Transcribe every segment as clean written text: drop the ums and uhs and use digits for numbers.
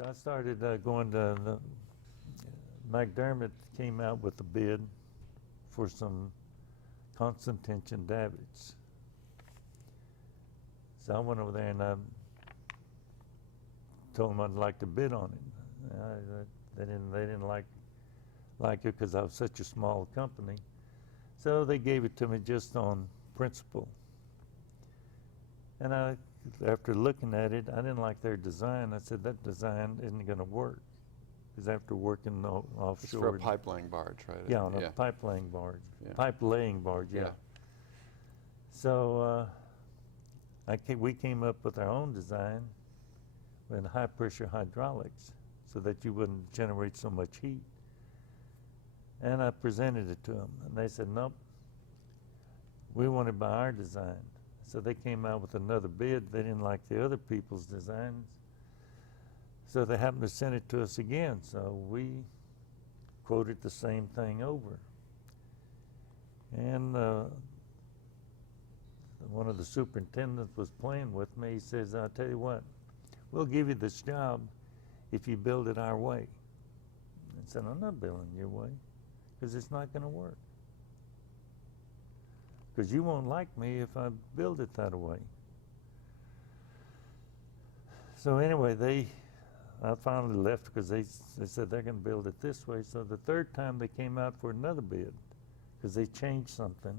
So I started going to the, McDermott came out with a bid for some constant tension davits. So I went over there and I told them I'd like to bid on it. They didn't like it because I was such a small company. So they gave it to me just on principle. And after looking at it, I didn't like their design. I said, that design isn't going to work. Because after working offshore. It's for a pipe laying barge, right? Yeah, on a pipe laying barge. Yeah. Pipe laying barge, yeah. So we came up with our own design with high pressure hydraulics so that you wouldn't generate so much heat. And I presented it to them, and they said, nope, we want it by our design. So they came out with another bid. They didn't like the other people's designs. So they happened to send it to us again. So we quoted the same thing over. And one of the superintendents was playing with me. He says, I'll tell you what, we'll give you this job if you build it our way. I said, I'm not building your way, because it's not going to work. Because you won't like me if I build it that way. So anyway, I finally left because they said they're going to build it this way. So the third time they came out for another bid because they changed something.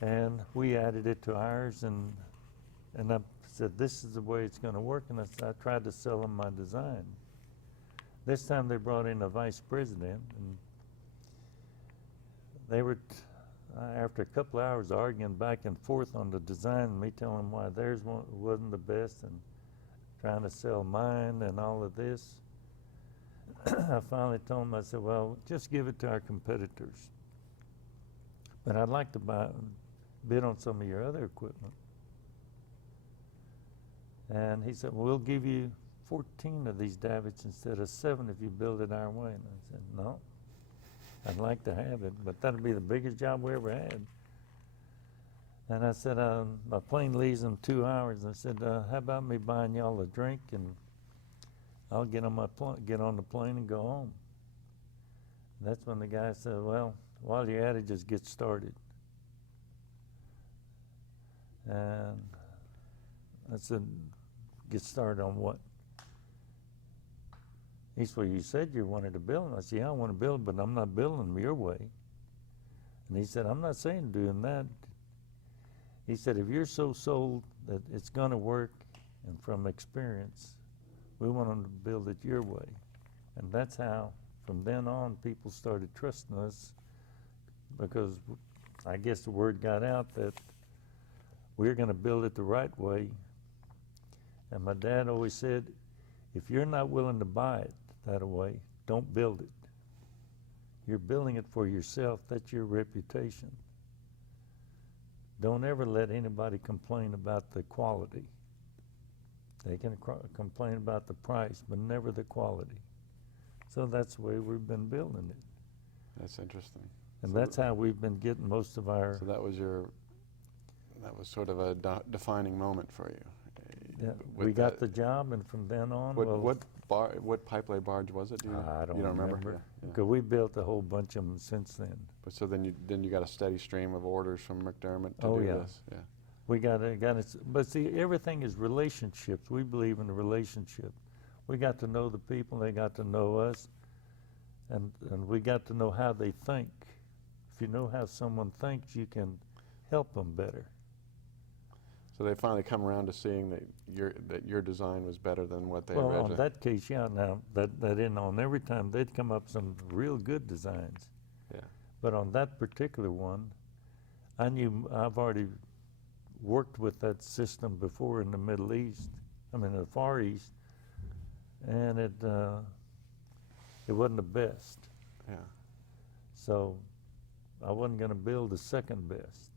And we added it to ours, and I said, this is the way it's going to work. And I tried to sell them my design. This time they brought in a vice president, and they were, after a couple of hours arguing back and forth on the design, me telling them why theirs wasn't the best and trying to sell mine and all of this. I finally told them, I said, well, just give it to our competitors. But I'd like to bid on some of your other equipment. And he said, well, we'll give you 14 of these davits instead of 7 if you build it our way. And I said, no, I'd like to have it, but that'll be the biggest job we ever had. And I said, my plane leaves in 2 hours. I said, how about me buying y'all a drink and I'll get on the plane and go home. And that's when the guy said, well, while you're at it, just get started. And I said, get started on what? He said, well, you said you wanted to build them. I said, yeah, I want to build, but I'm not building them your way. And he said, I'm not saying doing that. He said, if you're so sold that it's going to work, and from experience, we want them to build it your way. And that's how, from then on, people started trusting us, because I guess the word got out that we're going to build it the right way. And my dad always said, if you're not willing to buy it that way, don't build it. You're building it for yourself. That's your reputation. Don't ever let anybody complain about the quality. They can complain about the price, but never the quality. So that's the way we've been building it. That's interesting. And so that's how we've been getting most of our... So that was sort of a defining moment for you. Yeah, we got the job, and from then on... What pipe lay barge was it? I don't remember. Yeah. Because we built a whole bunch of them since then. But so then you got a steady stream of orders from McDermott to do this? Yeah. We got it. But see, everything is relationships. We believe in the relationship. We got to know the people, they got to know us, and we got to know how they think. If you know how someone thinks, you can help them better. So they finally come around to seeing that your design was better than what they originally... Well, on that case, yeah. Now, that didn't on every time. They'd come up some real good designs. Yeah. But on that particular one, I knew I've already worked with that system before in the Middle East, the Far East, and it wasn't the best. Yeah. So I wasn't going to build the second best.